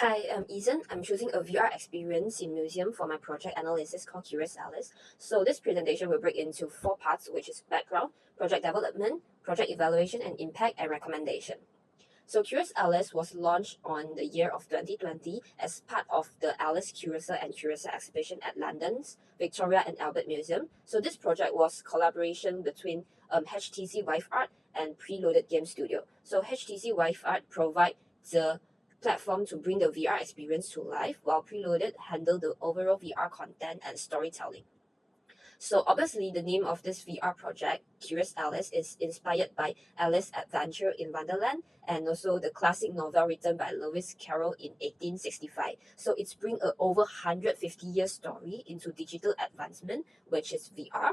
Hi, I'm Ethan. I'm choosing a VR experience in museum for my project analysis called Curious Alice. So this presentation will break into four parts, which is background, project development, project evaluation and impact, and recommendation. So Curious Alice was launched on the year of 2020 as part of the Alice Curiouser and Curiouser exhibition at London's Victoria and Albert Museum. So this project was collaboration between HTC Vive Art and Preloaded Game Studio. So HTC Vive Art provide the platform to bring the VR experience to life, while Preloaded handle the overall VR content and storytelling. So obviously, the name of this VR project, Curious Alice, is inspired by Alice Adventure in Wonderland and also the classic novel written by Lewis Carroll in 1865. So it's bring a over 150-year story into digital advancement, which is VR.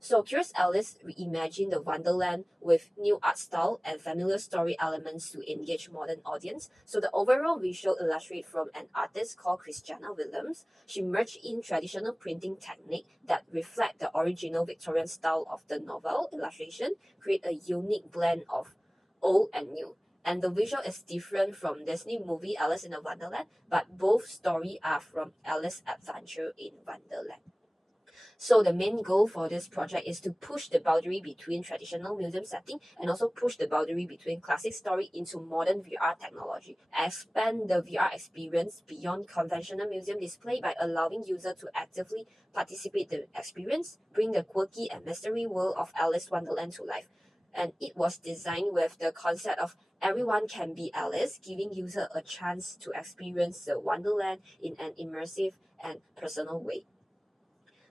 So Curious Alice reimagined the Wonderland with new art style and familiar story elements to engage modern audience. So the overall visual illustrate from an artist called Christiana Williams. She merged in traditional printing technique that reflect the original Victorian style of the novel illustration, create a unique blend of old and new. And the visual is different from Disney movie Alice in the Wonderland, but both story are from Alice Adventure in Wonderland. So the main goal for this project is to push the boundary between traditional museum setting and also push the boundary between classic story into modern VR technology. Expand the VR experience beyond conventional museum display by allowing users to actively participate in the experience, bring the quirky and mystery world of Alice Wonderland to life. And it was designed with the concept of everyone can be Alice, giving user a chance to experience the Wonderland in an immersive and personal way.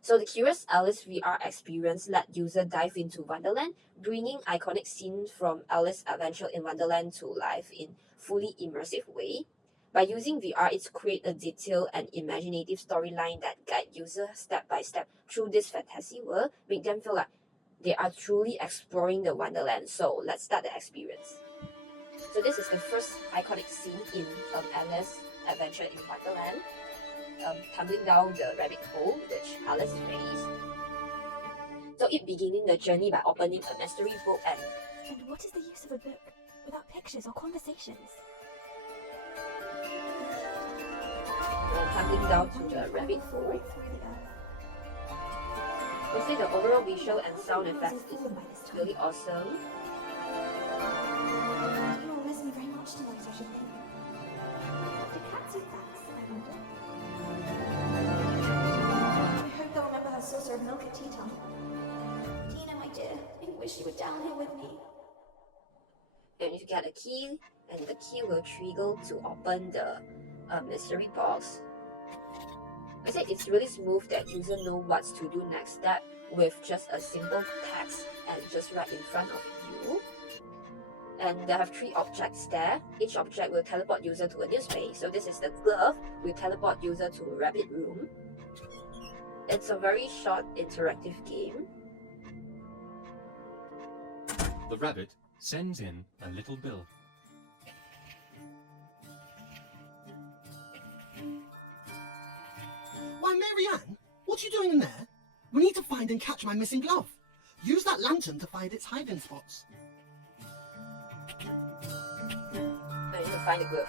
So the Curious Alice VR experience let user dive into Wonderland, bringing iconic scenes from Alice Adventure in Wonderland to life in fully immersive way. By using VR, it's create a detailed and imaginative storyline that guide users step by step through this fantasy world, make them feel like they are truly exploring the Wonderland. So let's start the experience. So this is the first iconic scene in Alice Adventure in Wonderland. Tumbling down the rabbit hole which Alice faced. So it beginning the journey by opening a mystery book and what is the use of a book without pictures or conversations? Tumbling down to the rabbit hole. Mostly the overall visual and sound effects is really awesome. You all miss me very much tonight, I should think. Do cats eat bats, I wonder? I hope they'll remember her saucer of milk at tea time. Tina, my dear, I wish you were down here with me. And you get a key, and the key will trigger to open the mystery box. I said it's really smooth that user know what to do next step with just a simple text and just right in front of you. And they have three objects there. Each object will teleport user to a new space. So this is the glove, will teleport user to a rabbit room. It's a very short interactive game. The rabbit sends in a little bill. Why, Marianne, what are you doing in there? We need to find and catch my missing glove. Use that lantern to find its hiding spots. I need to find the glove.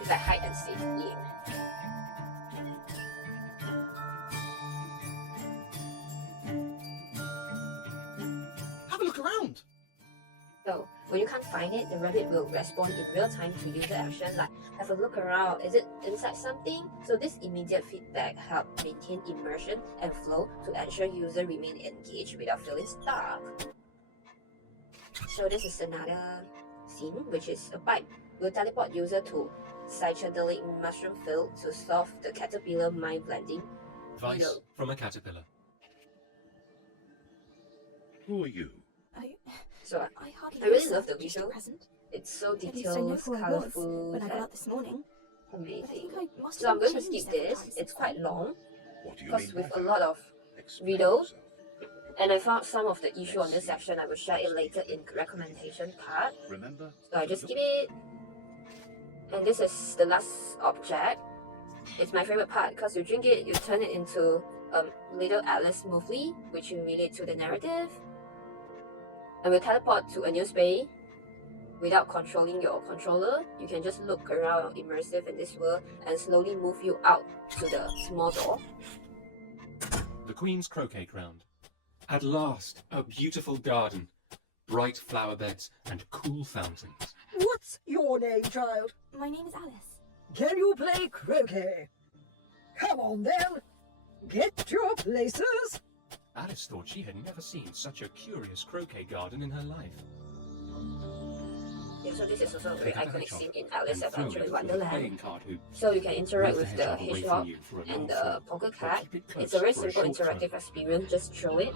It's like hide and seek game. Have a look around. So when you can't find it, the rabbit will respond in real time to user action like have a look around, is it inside something? So this immediate feedback helps maintain immersion and flow to ensure user remain engaged without feeling stuck. So this is another scene, which is a pipe. Will teleport user to psychedelic mushroom field to solve the caterpillar mind blending. Advice from a caterpillar. Who are you? So I hardly I really know love the just a visual. present. It's so At least I know detailed, who I was colourful, when I got and up this morning. But I amazing. think I must So have I'm going to changed skip several this. times It's since quite then. long What do you because mean with by a that? lot of Explain videos. yourself. And I found some of the issue on this section. I will share it later in recommendation part. Remember? So I just skip it. And this is the last object. It's my favorite part because you drink it, you turn it into little Alice smoothly, which will relate to the narrative. And will teleport to a new space. without controlling your controller. You can just look around immersive in this world and slowly move you out to the small door. The Queen's Croquet Ground. At last, a beautiful garden, bright flower beds and cool fountains. What's your name, child? My name is Alice. Can you play croquet? Come on then. Get to your places. Alice thought she had never seen such a curious croquet garden in her life. Yeah, so this is also a very Take a iconic hedgehog scene in Alice and throw Adventure it in through the Wonderland. playing card hoop. So you can interact Move with the the hedgehog away from hedgehog you for a and long the throw, poker but card. keep it close It's a very for a simple short interactive throw. experience, just throw it.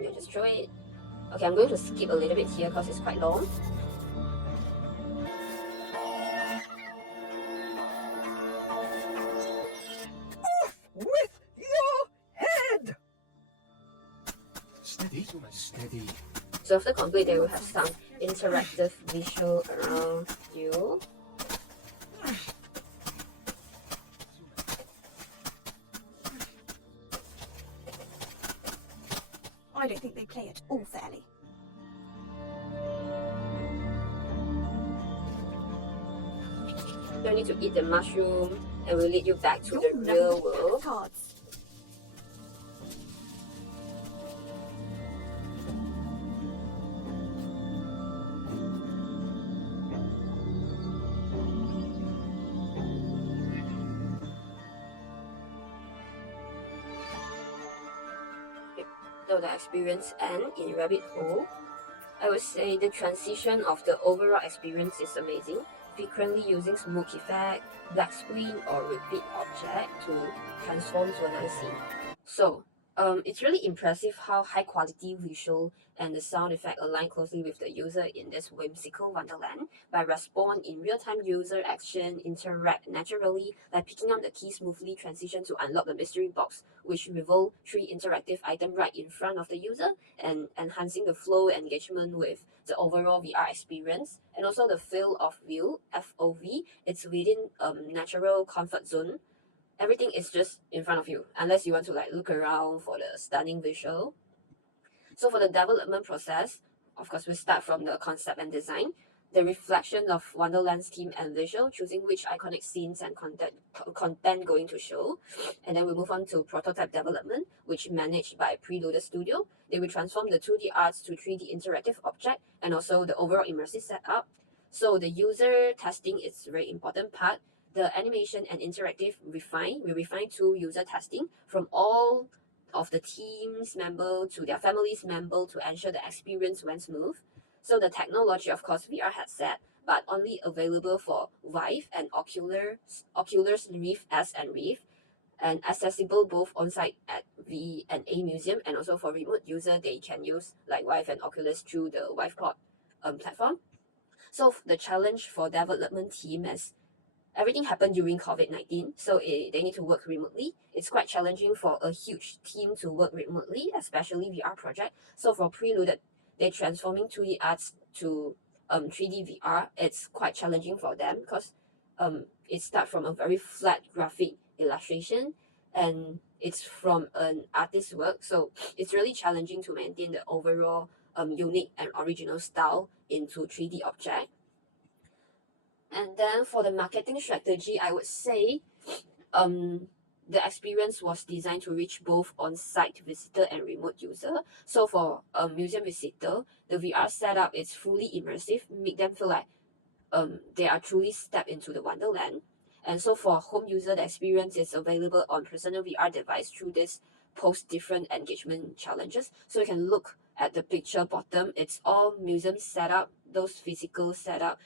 Yeah, just throw it. Okay, I'm going to skip a little bit here because it's quite long. With your head. Steady, steady. So after complete, they will have some interactive visual around you. I don't think they play it all fairly. You need to eat the mushroom and will lead you back to You're the never real good at world. cards. So the experience end in Rabbit Hole. I would say the transition of the overall experience is amazing, frequently using smoke effect, black screen or repeat object to transform to another scene. So it's really impressive how high quality visual and the sound effect align closely with the user in this whimsical wonderland by respond in real-time user action, interact naturally, like picking up the key smoothly, transition to unlock the mystery box, which reveal 3 interactive items right in front of the user and enhancing the flow and engagement with the overall VR experience. And also the field of view, FOV, it's within natural comfort zone. Everything is just in front of you, unless you want to like look around for the stunning visual. So for the development process, of course, we start from the concept and design, the reflection of Wonderland's theme and visual, choosing which iconic scenes and content going to show. And then we move on to prototype development, which managed by Preloaded Studio. They will transform the 2D arts to 3D interactive object and also the overall immersive setup. So the user testing is a very important part. The animation and interactive we refine to user testing from all of the team's member to their family's member to ensure the experience went smooth. So the technology, of course, VR headset, but only available for Vive and Oculus Rift S and Rift, and accessible both on-site at V&A Museum and also for remote user, they can use like Vive and Oculus through the VivePod platform. So the challenge for development team is everything happened during COVID-19, so they need to work remotely. It's quite challenging for a huge team to work remotely, especially VR project. So for Preloaded, they're transforming 2D arts to 3D VR. It's quite challenging for them because it starts from a very flat graphic illustration and it's from an artist's work. So it's really challenging to maintain the overall unique and original style into 3D object. And then for the marketing strategy, I would say the experience was designed to reach both on-site visitor and remote user. So for a museum visitor, the VR setup is fully immersive, make them feel like they are truly stepped into the wonderland. And so for home user, the experience is available on personal VR device through this post different engagement challenges. So you can look at the picture bottom, it's all museum setup, those physical setup.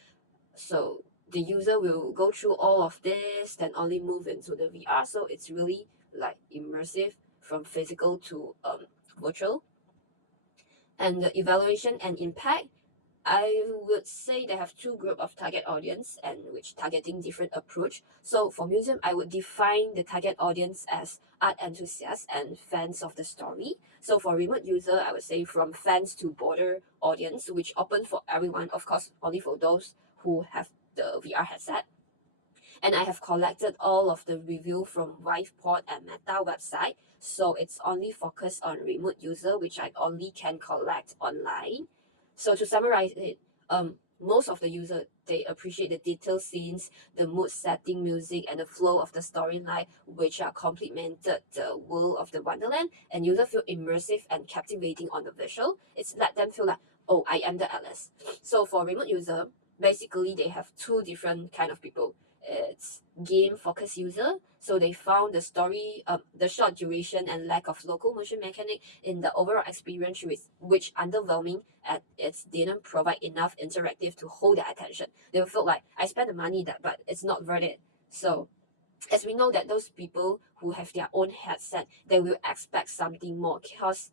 So the user will go through all of this, then only move into the VR. So it's really like immersive from physical to virtual. And the evaluation and impact, I would say they have 2 group of target audience and which targeting different approach. So for museum, I would define the target audience as art enthusiasts and fans of the story. So for remote user, I would say from fans to broader audience, which open for everyone, of course, only for those who have the VR headset. And I have collected all of the review from Viveport and Meta website, so it's only focused on remote user, which I only can collect online. So to summarize it, most of the user, they appreciate the detailed scenes, the mood setting music, and the flow of the storyline, which are complemented the world of the Wonderland, and user feel immersive and captivating on the visual. It's let them feel like, oh, I am the Alice. So for remote user, basically they have two different kind of people. It's game focused user, so they found the story, the short duration and lack of local motion mechanic in the overall experience, which underwhelming, and it didn't provide enough interactive to hold their attention. They felt like I spent the money that, but it's not worth it. So as we know that those people who have their own headset, they will expect something more because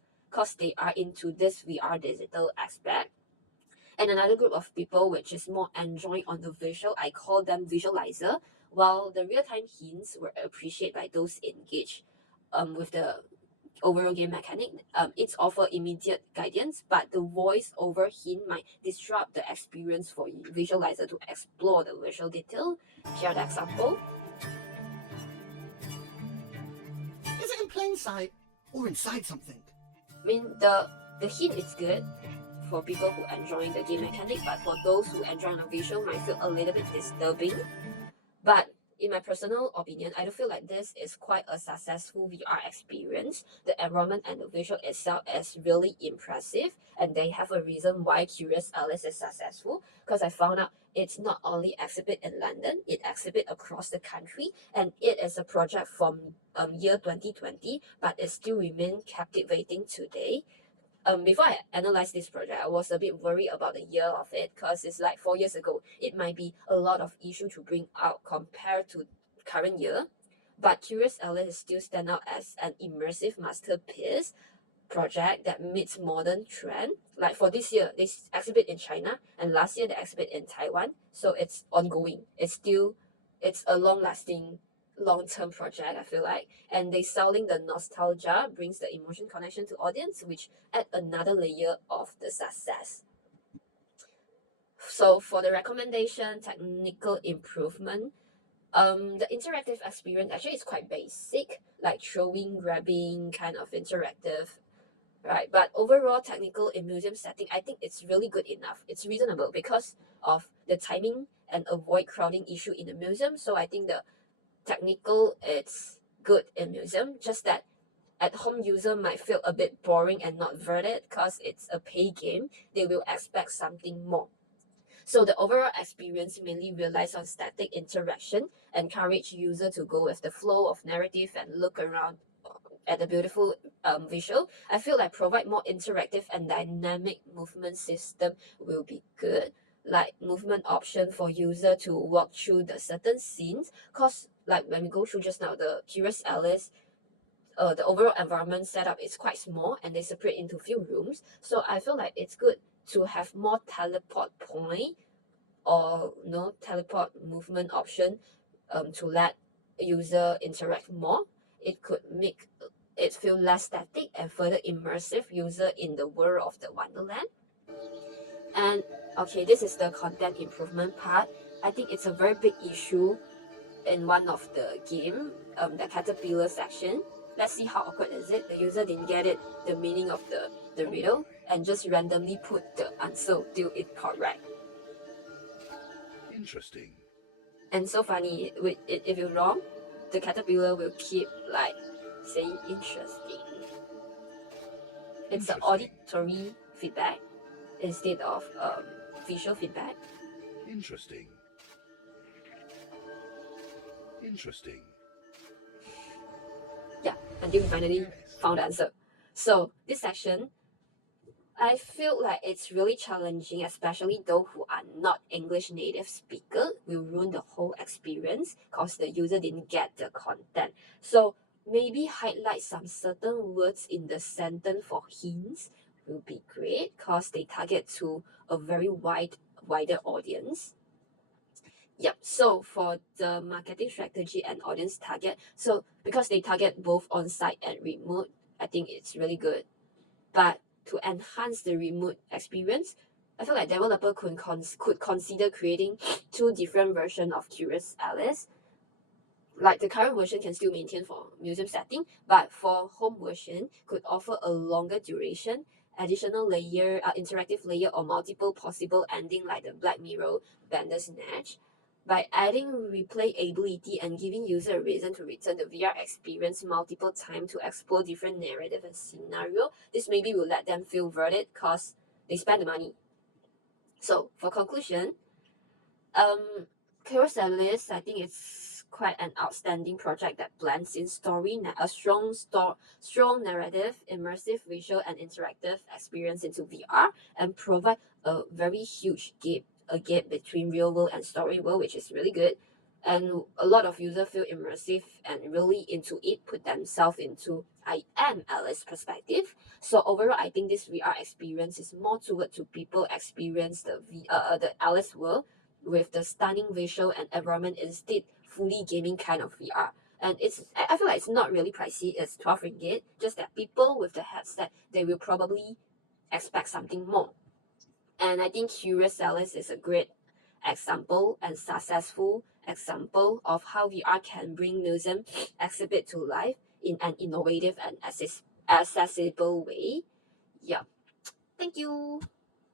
they are into this VR digital aspect. And another group of people which is more enjoying on the visual, I call them visualizer, while the real-time hints were appreciated by those engaged with the overall game mechanic. It's offer immediate guidance, but the voice over hint might disrupt the experience for visualizer to explore the visual detail. Here are the example. Is it in plain sight or inside something? I mean, the hint is good for people who enjoy the game mechanic, but for those who enjoy the visual might feel a little bit disturbing. But in my personal opinion, I do feel like this is quite a successful VR experience. The environment and the visual itself is really impressive, and they have a reason why Curious Alice is successful, because I found out it's not only exhibit in London, it exhibit across the country, and it is a project from year 2020, but it still remains captivating today. Before I analyzed this project, I was a bit worried about the year of it because it's like 4 years ago. It might be a lot of issue to bring out compared to current year. But Curious Alice still stand out as an immersive masterpiece project that meets modern trend. Like for this year, they exhibit in China, and last year they exhibit in Taiwan. So it's ongoing. It's a long-lasting long-term project, I feel like, and they selling the nostalgia brings the emotion connection to audience, which add another layer of the success. So for the recommendation, technical improvement, the interactive experience actually is quite basic, like throwing, grabbing, kind of interactive, right? But overall technical in museum setting, I think it's really good enough. It's reasonable because of the timing and avoid crowding issue in the museum. So I think the technical, it's good in museum, just that at home user might feel a bit boring and not worth it because it's a pay game. They will expect something more. So the overall experience mainly relies on static interaction, encourage user to go with the flow of narrative and look around at the beautiful visual. I feel like provide more interactive and dynamic movement system will be good, like movement option for user to walk through the certain scenes, cause like when we go through just now the Curious Alice, the overall environment setup is quite small and they separate into few rooms. So I feel like it's good to have more teleport point or teleport movement option to let user interact more. It could make it feel less static and further immersive user in the world of the Wonderland. And okay, this is the content improvement part. I think it's a very big issue in one of the game, the caterpillar section. Let's see how awkward is it. The user didn't get it, the meaning of the riddle, and just randomly put the answer till it correct. Interesting. And so funny, if you're wrong, the caterpillar will keep like saying interesting. It's an auditory feedback instead of visual feedback. Interesting. Interesting. Yeah, until we finally found the answer. So this section, I feel like it's really challenging, especially those who are not English native speaker, will ruin the whole experience because the user didn't get the content. So maybe highlight some certain words in the sentence for hints will be great because they target to a very wider audience. Yep, so for the marketing strategy and audience target, so because they target both on-site and remote, I think it's really good. But to enhance the remote experience, I feel like developer could consider creating two different versions of Curious Alice. Like the current version can still maintain for museum setting, but for home version could offer a longer duration, additional layer, interactive layer, or multiple possible ending like the Black Mirror Bandersnatch. By adding replayability and giving user a reason to return the VR experience multiple times to explore different narrative and scenario, this maybe will let them feel worth it because they spend the money. So for conclusion, Curious Alice, I think it's quite an outstanding project that blends in a strong narrative, immersive visual and interactive experience into VR, and provide a very huge gap between real world and story world, which is really good. And a lot of users feel immersive and really into it, put themselves into I am Alice perspective. So overall, I think this VR experience is more toward to people experience the Alice world with the stunning visual and environment instead fully gaming kind of VR. And I feel like it's not really pricey, it's 12 ringgit, just that people with the headset, they will probably expect something more. And I think Curious Alice is a great example and successful example of how VR can bring museum exhibit to life in an innovative and accessible way. Yeah. Thank you.